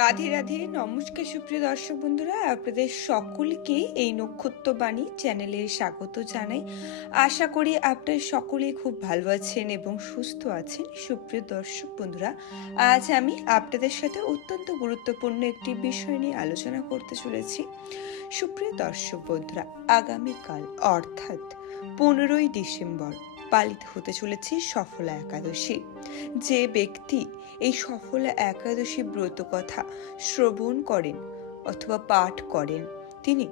রাধে রাধে, নমস্কার সুপ্রিয় দর্শক বন্ধুরা, আপনাদের সকলকেই এই নক্ষত্রবাণী চ্যানেলে স্বাগত জানাই। আশা করি আপনারা সকলেই খুব ভালো আছেন এবং সুস্থ আছেন। সুপ্রিয় দর্শক বন্ধুরা, আজ আমি আপনাদের সাথে অত্যন্ত গুরুত্বপূর্ণ একটি বিষয় নিয়ে আলোচনা করতে চলেছি। সুপ্রিয় দর্শক বন্ধুরা, আগামীকাল, অর্থাৎ পনেরোই ডিসেম্বর পালিত হতে চলেছে সফলা একাদশী। যে ব্যক্তি এই সফলা একাদশী ব্রত কথা শ্রবণ করেন অথবা পাঠ করেন, তিনি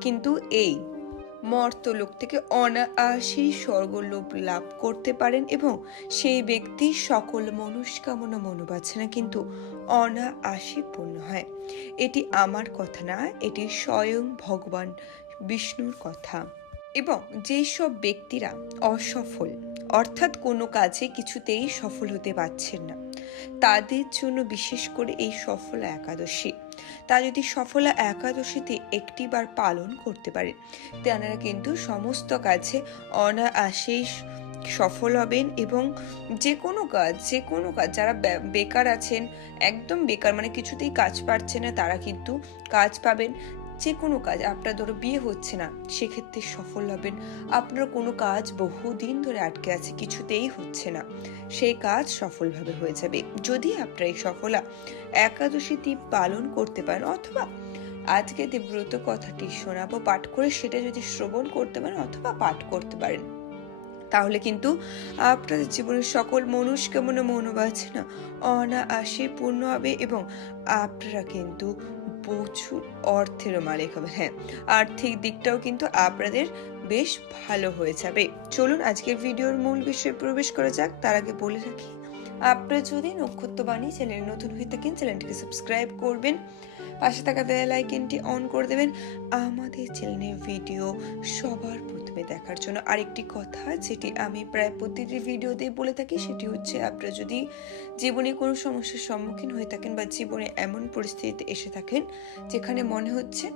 কিন্তু এই মর্তলোক থেকে অনায়াসেই স্বর্গলোভ লাভ করতে পারেন এবং সেই ব্যক্তি সকল মনস্কামনা মনোবাসনা কিন্তু অনায়াসে পূর্ণ হয়। এটি আমার কথা না, এটি স্বয়ং ভগবান বিষ্ণুর কথা। এবং যেসব ব্যক্তিরা অসফল, অর্থাৎ কোনো কাজে কিছুতেই সফল হতে পারছেন না, তাদের জন্য বিশেষ করে এই সফলা একাদশী। তা যদি সফলা একাদশীতে একটিবার পালন করতে পারেন তেনারা কিন্তু সমস্ত কাজে অনায়াসেই সফল হবেন এবং যে কোনো কাজ, যে কোনো কাজ, যারা বেকার আছেন, একদম বেকার মানে কিছুতেই কাজ পাচ্ছে না, তারা কিন্তু কাজ পাবেন। যে কোনো কাজ আপনার ধরো বিয়ে হচ্ছে না, সেক্ষেত্রে সফল হবেন। আপনার কোনো কাজ বহুদিন ধরে আটকে আছে, কিছুতেই হচ্ছে না। সেই কাজ সফলভাবে হয়ে যাবে। যদি আপনার এই সফলা একাদশীটি পালন করতে পারেন অথবা আজকে যে ব্রত কথাটি শোনাবো, পাঠ করে সেটা যদি শ্রবণ করতে পারেন অথবা পাঠ করতে পারেন, তাহলে কিন্তু আপনাদের জীবনের সকল মনুষ্কামনা মনোবাসনা অনায়াসে পূর্ণ হবে এবং আপনারা কিন্তু প্রচুর অর্থেরও মালিক হবে হ্যাঁ আর্থিক দিকটাও কিন্তু আপনাদের বেশ ভালো হয়ে যাবে। চলুন আজকের ভিডিওর মূল বিষয়ে প্রবেশ করা যাক। তার আগে বলে রাখি, আপনারা যদি নক্ষত্রবাণী চ্যানেলে নতুন হয়ে থাকেন, চ্যানেলটিকে সাবস্ক্রাইব করবেন, পাশে থাকা বেল আইকনটি অন করে দেবেন। আমাদের চ্যানেলের ভিডিও সবার প্রথমে দেখার জন্য। আরেকটি কথা যেটি আমি প্রায় প্রতিটি ভিডিওতে বলে থাকি, সেটি হচ্ছে আপনারা যদি জীবনে কোনো সমস্যার সম্মুখীন হয়ে থাকেন বা জীবনে এমন পরিস্থিতিতে এসে থাকেন যেখানে মনে হচ্ছে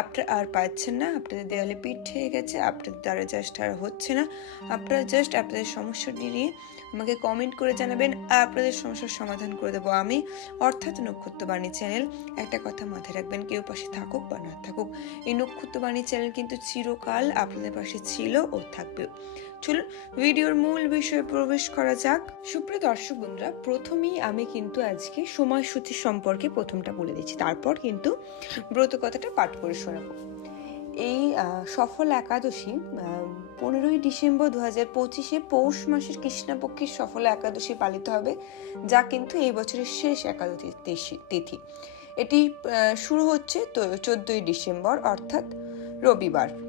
আপনারা আর পাচ্ছেন না, আপনাদের দেয়ালে পিঠ ঠেয়ে গেছে, আপনাদের দ্বারা জাস্ট আর হচ্ছে না, আপনারা জাস্ট আপনাদের সমস্যাটি নিয়ে আমাকে কমেন্ট করে জানাবেন আর আপনাদের সমস্যার সমাধান করে দেবো আমি। অর্থাৎ নক্ষত্রবাণী চ্যানেল, একটা কথা মাথায় রাখবেন, কেউ পাশে থাকুক বা না থাকুক, এই নক্ষত্রবাণী চ্যানেল কিন্তু চিরকাল আপনাদের পাশে ছিল ও থাকবে। চলুন, ভিডিওর মূল বিষয়ে প্রবেশ করা যাক। সুপ্রিয় দর্শক বন্ধুরা, প্রথমেই আমি কিন্তু আজকে সময়সূচি সম্পর্কে প্রথমটা বলে দিচ্ছি। তারপর কিন্তু ব্রত কথাটা পাঠ করে শোনাবো। এই সফল একাদশী পনেরোই ডিসেম্বর দু হাজার পঁচিশে পৌষ মাসের কৃষ্ণাপক্ষের সফল একাদশী পালিত হবে, যা কিন্তু এই বছরের শেষ একাদশী তিথি- এটি শুরু হচ্ছে চোদ্দই ডিসেম্বর, অর্থাৎ রবিবার।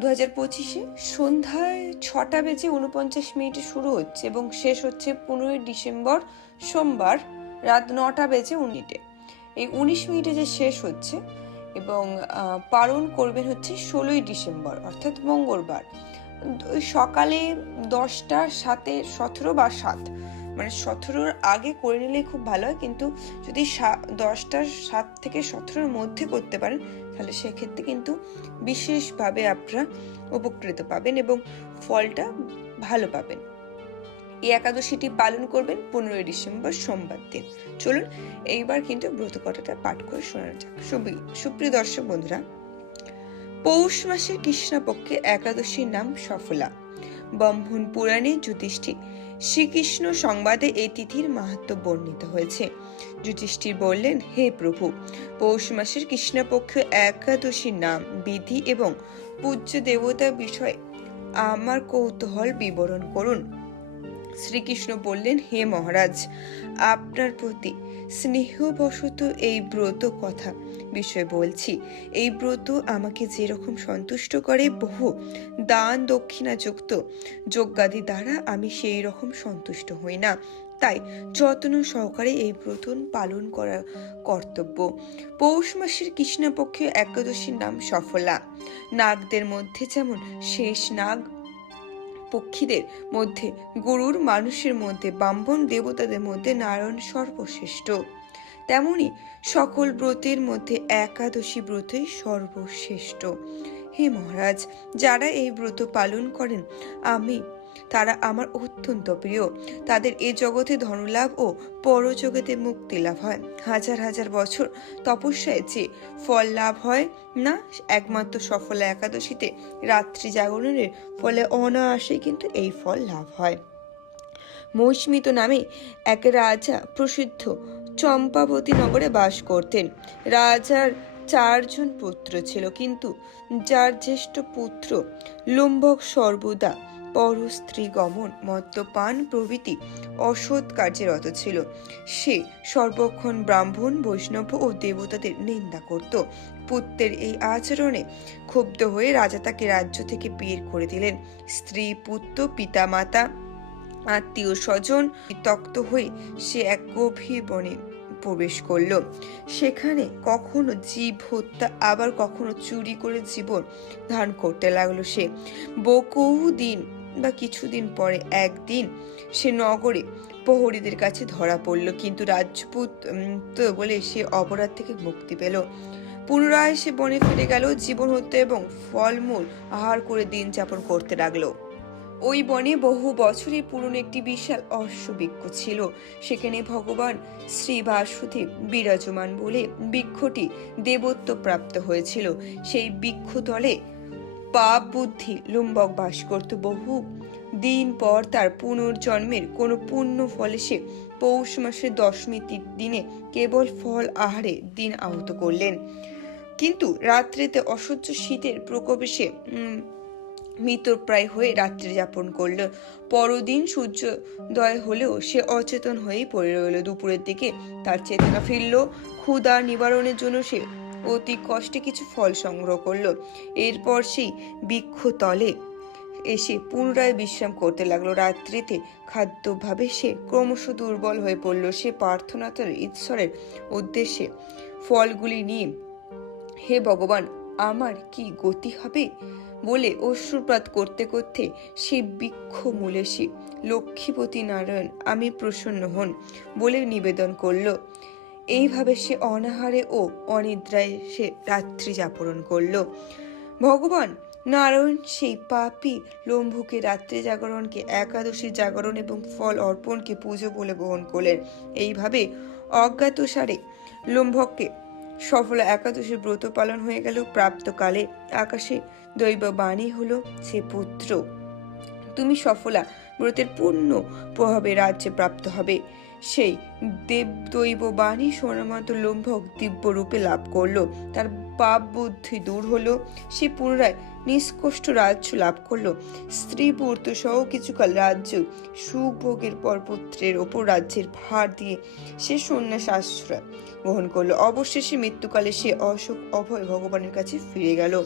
দু হাজার পঁচিশে সন্ধ্যায় ছটা বেজে উনপঞ্চাশ মিনিটে শুরু হচ্ছে এবং শেষ হচ্ছে পনেরোই ডিসেম্বর সোমবার রাত নটা বেজে উনিটে এই উনিশ মিনিটে যে শেষ হচ্ছে এবং পালন করবেন হচ্ছে ষোলোই ডিসেম্বর, অর্থাৎ মঙ্গলবার। সকালে দশটা সাতে, সতেরো বা সাত মানে সতেরোর আগে করে নিলে খুব ভালো হয়, কিন্তু যদি দশটার সাত থেকে সতেরোর মধ্যে করতে পারেন, তাহলে সেক্ষেত্রে কিন্তু বিশেষভাবে আপনারা উপকৃত পাবেন এবং ফলটা ভালো পাবেন। এই একাদশীটি পালন করবেন পনেরোই ডিসেম্বর সোমবার দিন। চলুন এইবার কিন্তু ব্রত কথাটা পাঠ করে শোনা যাক। সুপ্রিয় দর্শক বন্ধুরা, পৌষ মাসে কৃষ্ণপক্ষে একাদশীর নাম সফলা। ব্রহ্মণ পুরাণে যুধিষ্ঠির শ্রীকৃষ্ণ সংবাদে এই তিথির মাহাত্ম বর্ণিত হয়েছে। যুধিষ্ঠির বললেন, হে প্রভু, পৌষ মাসের কৃষ্ণপক্ষ একাদশীর নাম, বিধি এবং পূজ্য দেবতা বিষয়ে আমার কৌতূহল বিবরণ করুন। শ্রীকৃষ্ণ বললেন, হে মহারাজ, আপনার প্রতি স্নেহবশত এই ব্রত কথা বিষয়ে বলছি। এই ব্রত আমাকে যেরকম সন্তুষ্ট করে, বহু দান দক্ষিণা যুক্ত যজ্ঞাদি দ্বারা আমি সেই রকম সন্তুষ্ট হই না। তাই যত্ন সহকারে এই ব্রত পালন করা কর্তব্য। পৌষ মাসের কৃষ্ণপক্ষে একাদশীর নাম সফলা। নাগদের মধ্যে যেমন শেষ নাগ পক্ষীদের মধ্যে, গরুর মানুষের মধ্যে, ব্রাহ্মণ দেবতাদের মধ্যে নারায়ণ সর্বশ্রেষ্ঠ। তেমনি সকল ব্রতের মধ্যে একাদশী ব্রতই সর্বশ্রেষ্ঠ। হে মহারাজ, যারা এই ব্রত পালন করেন, আমি তারা আমার অত্যন্ত প্রিয়। তাদের এ জগতে ধনলাভ ও পরজগতে মুক্তি লাভ হয়। হাজার হাজার বছর তপস্যায় যে ফল লাভ হয় না, একমাত্র সফলা একাদশীতে রাত্রি জাগরণের ফলে অনায়াসে কিন্তু এই ফল লাভ হয়। মৌসমিত নামে এক রাজা প্রসিদ্ধ চম্পাবতী নগরে বাস করতেন। রাজার চারজন পুত্র ছিল, কিন্তু যার জ্যেষ্ঠ পুত্র লম্বক সর্বদা পর স্ত্রী গমন মদ্যপান প্রভৃতি অসৎ কার্যে রত ছিল। সে সর্বক্ষণ ব্রাহ্মণ, বৈষ্ণব ও দেবতাদের নিন্দা করত। পুত্রের এই আচরণে ক্ষুব্ধ হয়ে রাজা তাকে রাজ্য থেকে বের করে দিলেন। স্ত্রী, পুত্র পিতা মাতা আত্মীয় স্বজন বিতক্ত হয়ে সে এক গভীর বনে প্রবেশ করল। সেখানে কখনো জীব হত্যা, আবার কখনো চুরি করে জীবন ধারণ করতে লাগল সে। বহু দিন বা কিছুদিন পরে একদিন সে নগরে প্রহরীদের কাছে ধরা পড়ল। কিন্তু রাজপুত বলে সে অপরাধ থেকে মুক্তি পেল। পুনরায় সে বনে ফিরে গেল। জীবন হত্যা এবং ফলমূল আহার করে দিন যাপন করতে লাগল। ওই বনে বহু বছরের পুরনো একটি বিশাল অশ্ববৃক্ষ ছিল। সেখানে ভগবান শ্রী বাসুদেব বিরাজমান বলে বৃক্ষটি দেবত্ব প্রাপ্ত হয়েছিল। সেই বৃক্ষ বৃক্ষতলে পাপ বুদ্ধি লুম্বক বাস করত বহু দিন পর তার পুনর্জন্মের কোনো পুণ্য ফলে সে পৌষ মাসের দশমী দিনে কেবল ফল আহারে দিন আহত করলেন। কিন্তু রাত্রিতে অসহ্য শীতের প্রকোপে সে মৃতপ্রায় হয়ে রাত্রি যাপন করল। পরদিন সূর্যোদয় হলেও সে অচেতন হয়েই পড়ে রইল। দুপুরের দিকে তার চেতনা ফিরল। ক্ষুধা নিবারণের জন্য সে অতি কষ্টে কিছু ফল সংগ্রহ করল। এরপর সেই বৃক্ষ তলে এসে পুনরায় বিশ্রাম করতে লাগল। রাত্রিতে খাদ্যভাবে সে ক্রমশ দুর্বল হয়ে পড়ল। সে প্রার্থনাতার ঈশ্বরের উদ্দেশ্যে ফলগুলি নিয়ে, হে ভগবান, আমার কি গতি হবে? বলে অশ্রুপাত করতে করতে সে বৃক্ষ মূলে সে, লক্ষ্মীপতি নারায়ণ, আমি প্রসন্ন হন বলে নিবেদন করল। এইভাবে সে অনাহারে ও অনিদ্রায় সে রাত্রি যাপন করল। ভগবান নারায়ণ সেই পাপী লম্ভুকে রাত্রি জাগরণকে একাদশী জাগরণ এবং ফল অর্পণকে পুজো বলে গ্রহণ করলেন। এইভাবে অজ্ঞাতসারে লম্ভককে সফল একাদশী ব্রত পালন হয়ে গেল। প্রাপ্তকালে আকাশে দৈব বাণী হলো সে পুত্র, তুমি সফলা, ব্রতের পূর্ণ প্রভাবে রাজ্যে প্রাপ্ত হবে। সেই দেব দৈব বাণী সোনামত লম্ভক দিব্য রূপে লাভ করল। তার পাপ বুদ্ধি দূর হলো। সে পুনরায় নিষ্কষ্ট রাজ্য লাভ করল। স্ত্রী পুত্র সহ কিছুকাল রাজ্য সুখ ভোগের পর পুত্রের ওপর রাজ্যের ভার দিয়ে সে সন্ন্যাস আশ্রয় গ্রহণ করল। অবশেষে মৃত্যুকালে সে অশোক অভয় ভগবানের কাছে ফিরে গেল।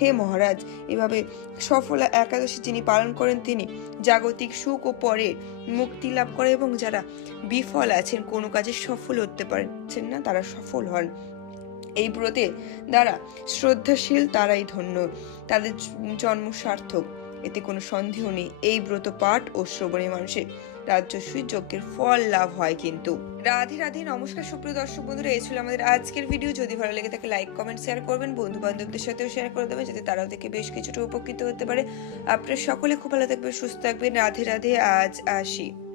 হে মহারাজ, এভাবে সফলা একাদশী যিনি পালন করেন তিনি, জাগতিক সুখ ও পরে মুক্তি লাভ করে এবং যারা বিফল আছেন, কোনো কাজে সফল হতে পারছেন না, তারা সফল হন। এই ব্রতে দ্বারা শ্রদ্ধাশীল তারাই ধন্য, তাদের জন্ম সার্থক, এতে কোনো সন্দেহ নেই। এই ব্রত পাঠ ও শ্রবণে মানুষের রাজ্যশ্রী যজ্ঞের ফল লাভ হয় কিন্তু। রাধে রাধে, নমস্কার, সুপ্রিয় দর্শক বন্ধুরা, এই ছিল আমাদের আজকের ভিডিও যদি ভালো লেগে থাকে লাইক কমেন্ট শেয়ার করবেন। বন্ধু বান্ধবদের সাথেও শেয়ার করে দেবেন, যাতে তারাও দেখে বেশ কিছুটা উপকৃত হতে পারে। আপনারা সকলে খুব ভালো থাকবেন, সুস্থ থাকবেন। রাধে রাধে, আজ আসি।